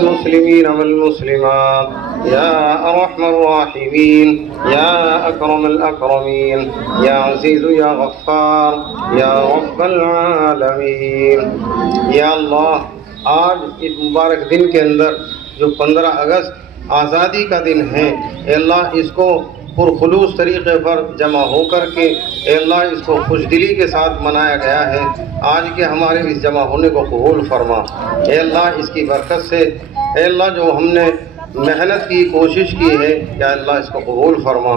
والمسلمين والمسلمات يا أرحم الراحمين يا أكرم الأكرمين يا عزيز يا غفار يا رب العالمين. یا اللہ آج اس مبارک دن کے اندر جو 15 اگست آزادی کا دن ہے، اے اللہ اس کو پرخلوص طریقے پر جمع ہو کر کے اے اللہ اس کو خوش دلی کے ساتھ منایا گیا ہے. آج کے ہمارے اس جمع ہونے کو قبول فرما. اے اللہ اس کی برکت سے اے اللہ جو ہم نے محنت کی کوشش کی ہے یا اللہ اس کو قبول فرما.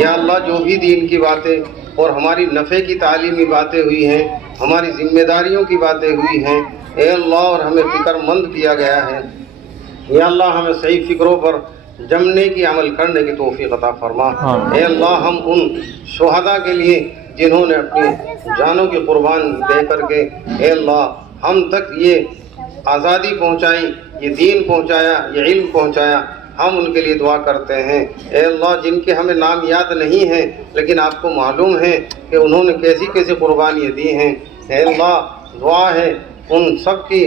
یا اللہ جو بھی دین کی باتیں اور ہماری نفع کی تعلیمی باتیں ہوئی ہیں، ہماری ذمہ داریوں کی باتیں ہوئی ہیں اے اللہ اور ہمیں فکر مند کیا گیا ہے، یا اللہ ہمیں صحیح فکروں پر جمنے کی عمل کرنے کی توفیق عطا فرما. اے اللہ ہم ان شہداء کے لیے جنہوں نے اپنی جانوں کی قربان دے کر کے اے اللہ ہم تک یہ آزادی پہنچائی، یہ دین پہنچایا، یہ علم پہنچایا، ہم ان کے لیے دعا کرتے ہیں. اے اللہ جن کے ہمیں نام یاد نہیں ہیں لیکن آپ کو معلوم ہے کہ انہوں نے کیسی کیسی قربانیاں دی ہیں، اے اللہ دعا ہے ان سب کی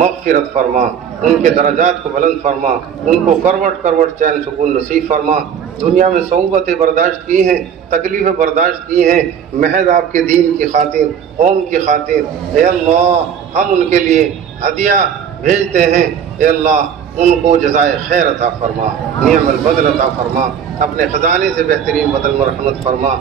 مغفرت فرما، ان کے درجات کو بلند فرما، ان کو کروٹ کروٹ چین سکون نصیب فرما. دنیا میں صعوبتیں برداشت کی ہیں، تکلیفیں برداشت کی ہیں، محض آپ کے دین کی خاطر، قوم کی خاطر. اے اللہ ہم ان کے لیے ہدیہ بھیجتے ہیں. اے اللہ ان کو جزائے خیر عطا فرما، نعم البدل عطا فرما، اپنے خزانے سے بہترین بدل مرحمت فرما.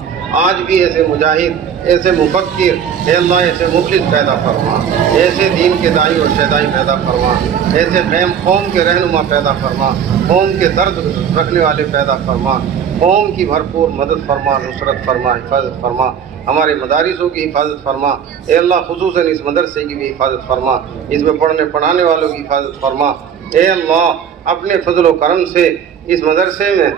آج بھی ایسے مجاہد، ایسے مفکر اے اللہ ایسے مخلص پیدا فرما، ایسے دین کے دائی اور شہدائی پیدا فرما، ایسے قوم کے رہنما پیدا فرما، قوم کے درد رکھنے والے پیدا فرما، قوم کی بھرپور مدد فرما، نصرت فرما، حفاظت فرما. ہمارے مدارسوں کی حفاظت فرما اے اللہ، خصوصاً اس مدرسے کی بھی حفاظت فرما، اس میں پڑھانے والوں کی حفاظت فرما. اے اللہ اپنے فضل و کرم سے اس مدرسے میں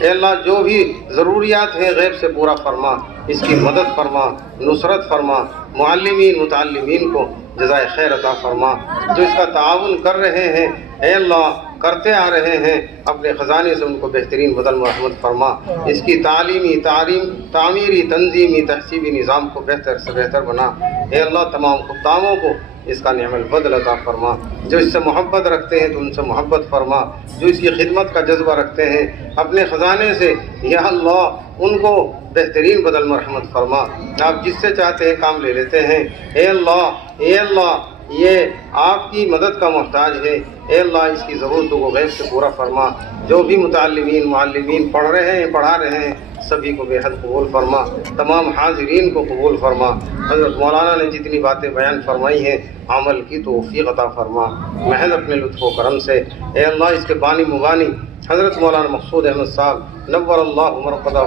اے اللہ جو بھی ضروریات ہیں غیب سے پورا فرما، اس کی مدد فرما، نصرت فرما. معلمین متعلمین کو جزائے خیر عطا فرما، جو اس کا تعاون کر رہے ہیں اے اللہ کرتے آ رہے ہیں، اپنے خزانے سے ان کو بہترین بدل مرحمت فرما. اس کی تعمیری تنظیمی تحصیبی نظام کو بہتر سے بہتر بنا. اے اللہ تمام خداموں کو اس کا نعم البدل عطا فرما. جو اس سے محبت رکھتے ہیں تو ان سے محبت فرما، جو اس کی خدمت کا جذبہ رکھتے ہیں اپنے خزانے سے یا اللہ ان کو بہترین بدل مرحمت فرما. آپ جس سے چاہتے ہیں کام لے لیتے ہیں. اے اللہ یہ آپ کی مدد کا محتاج ہے. اے اللہ اس کی ضرورتوں کو غیب سے پورا فرما. جو بھی متعلمین معلمین پڑھ رہے ہیں پڑھا رہے ہیں سبھی کو بے حد قبول فرما، تمام حاضرین کو قبول فرما. حضرت مولانا نے جتنی باتیں بیان فرمائی ہیں عمل کی توفیق عطا فرما محض اپنے لطف و کرم سے. اے اللہ اس کے بانی مبانی حضرت مولانا مقصود احمد صاحب نور اللہ مرقدہ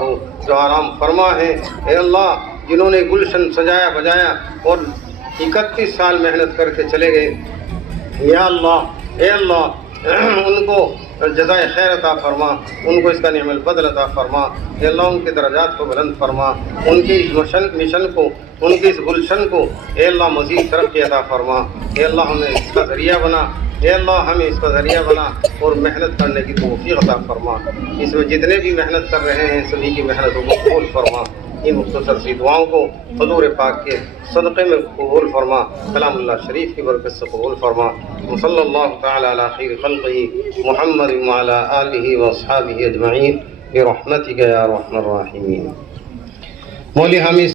جو آرام فرما ہیں اے اللہ، جنہوں نے گلشن سجایا بجایا اور 31 سال محنت کر کے چلے گئے. یا اللہ اے اللہ ان کو جزائے خیر عطا فرما، ان کو اس کا نعم البدل عطا فرما. اے اللہ ان کے درجات کو بلند فرما، ان کی اس مشن کو، ان کی اس گلشن کو اے اللہ مزید ترقی عطا فرما. اے اللہ ہمیں اس کا ذریعہ بنا، اے اللہ ہمیں اس کا ذریعہ بنا اور محنت کرنے کی توفیق عطا فرما. اس میں جتنے بھی محنت کر رہے ہیں سبھی کی محنت کو قبول فرما. ان مختصر سی دعاؤں کو حضور پاک کے صدقے میں قبول فرما، کلام اللہ شریف کی برکت سے قبول فرما. صلی اللہ تعالی علی خیر خلقہ محمد وعلی آلہ واصحابہ اجمعین برحمتک یا ارحم الراحمین. مولی حامد